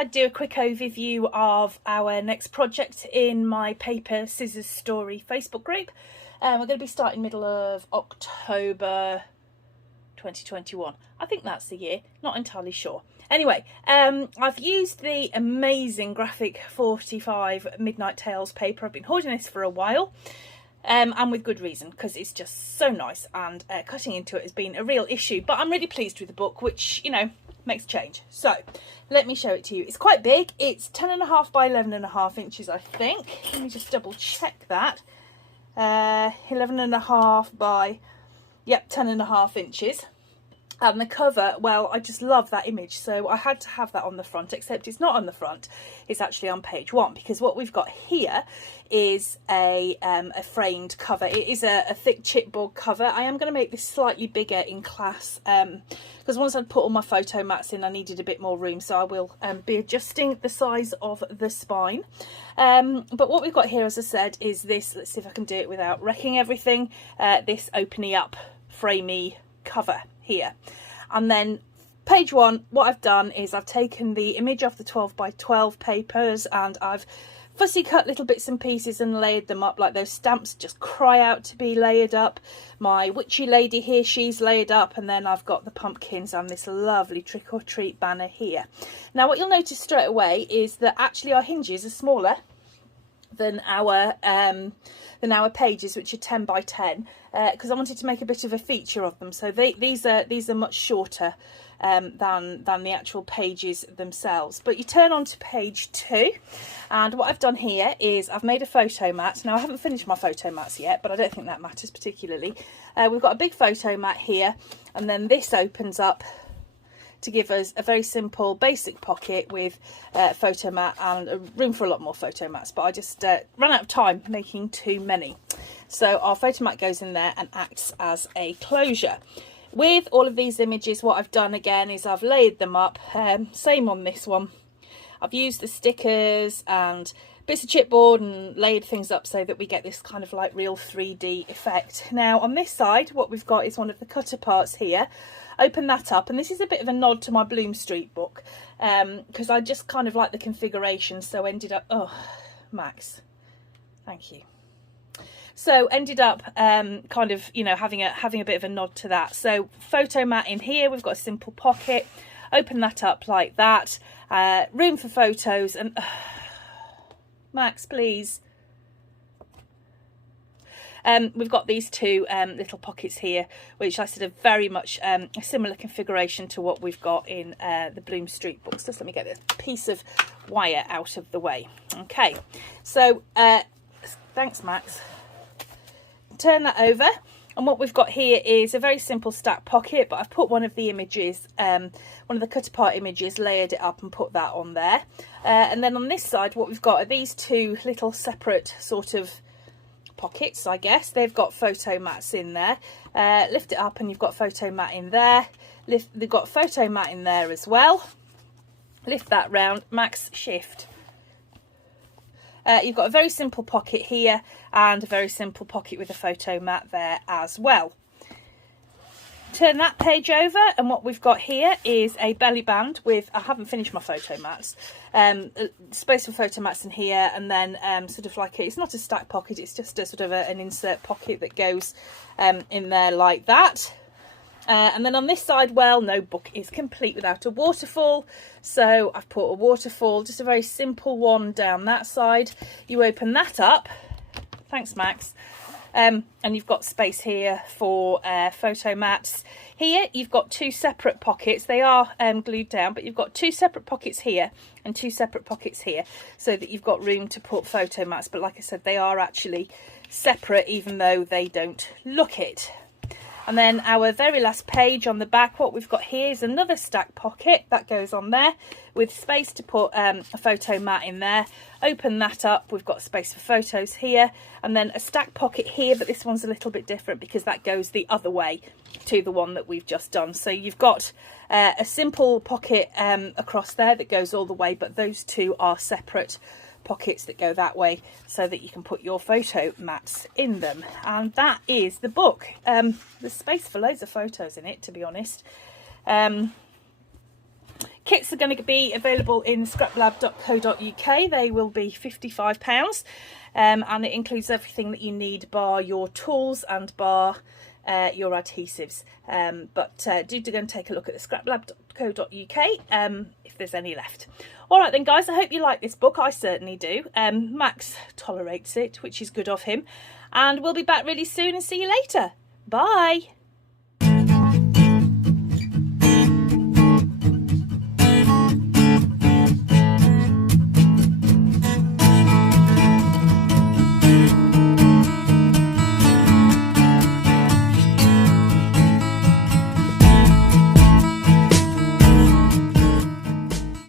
I'd do a quick overview of our next project in my Paper Scissors Story Facebook group. We're going to be starting middle of October 2021. I think that's the year, not entirely sure. Anyway, I've used the amazing Graphic 45 Midnight Tales paper. I've been holding this for a while. And with good reason, because it's just so nice, and cutting into it has been a real issue, but I'm really pleased with the book, which, you know, makes a change. So let me show it to you. It's quite big. It's 10.5 by 11.5 inches, I think. Let me just double check that. 11.5 by 10.5 inches. And the cover, well, I just love that image, so I had to have that on the front, except it's not on the front, it's actually on page 1, because what we've got here is a framed cover. It is a thick chipboard cover. I am going to make this slightly bigger in class, because once I'd put all my photo mats in, I needed a bit more room, so I will be adjusting the size of the spine. But what we've got here, as I said, is this, let's see if I can do it without wrecking everything, this opening up, framey cover here. And then page 1, what I've done is I've taken the image off the 12 by 12 papers and I've fussy cut little bits and pieces and layered them up. Like those stamps just cry out to be layered up. My witchy lady here, she's layered up, and then I've got the pumpkins and this lovely trick or treat banner here. Now what you'll notice straight away is that actually our hinges are smaller than our pages, which are 10 by 10, because I wanted to make a bit of a feature of them. So these are much shorter than the actual pages themselves. But you turn on to page 2, and what I've done here is I've made a photo mat. Now I haven't finished my photo mats yet, but I don't think that matters particularly. We've got a big photo mat here, and then this opens up to give us a very simple basic pocket with photo mat and room for a lot more photo mats, but I just ran out of time making too many. So our photo mat goes in there and acts as a closure. With all of these images, what I've done again is I've layered them up, same on this one. I've used the stickers and bits of chipboard and layered things up so that we get this kind of like real 3D effect. Now on this side, what we've got is one of the cutter parts here. Open that up, and this is a bit of a nod to my Bloom Street book, because I just kind of like the configuration, so ended up, oh Max, thank you. So ended up kind of, you know, having a bit of a nod to that. So photo mat in here, we've got a simple pocket, open that up like that, room for photos, and Max, please. We've got these two little pockets here, which I said are very much a similar configuration to what we've got in the Bloom Street books. Just let me get this piece of wire out of the way. Okay, so thanks Max. Turn that over, and what we've got here is a very simple stack pocket, but I've put one of the images, one of the cut apart images, layered it up and put that on there. And then on this side, what we've got are these two little separate sort of pockets, I guess. They've got photo mats in there. Lift it up and you've got photo mat in there. They've got photo mat in there as well. Lift that round, Max, shift. You've got a very simple pocket here and a very simple pocket with a photo mat there as well. Turn that page over, and what we've got here is a belly band with, I haven't finished my photo mats, space for photo mats in here, and then sort of like it's not a stack pocket, it's just a sort of an insert pocket that goes in there like that. And then on this side, well, no book is complete without a waterfall, so I've put a waterfall, just a very simple one down that side. You open that up, thanks Max, and you've got space here for photo mats. Here you've got two separate pockets. They are glued down, but you've got two separate pockets here and two separate pockets here, so that you've got room to put photo mats. But like I said, they are actually separate, even though they don't look it. And then our very last page on the back, what we've got here is another stack pocket that goes on there with space to put a photo mat in there. Open that up, we've got space for photos here, and then a stack pocket here, but this one's a little bit different because that goes the other way to the one that we've just done. So you've got a simple pocket across there that goes all the way, but those two are separate pockets that go that way so that you can put your photo mats in them. And that is the book. There's space for loads of photos in it, to be honest. Kits are going to be available in scraplab.co.uk. They will be £55, and it includes everything that you need bar your tools and bar your adhesives. Do go and take a look at the scraplab.co.uk if there's any left. Alright then guys, I hope you like this book. I certainly do. Max tolerates it, which is good of him. And we'll be back really soon and see you later. Bye!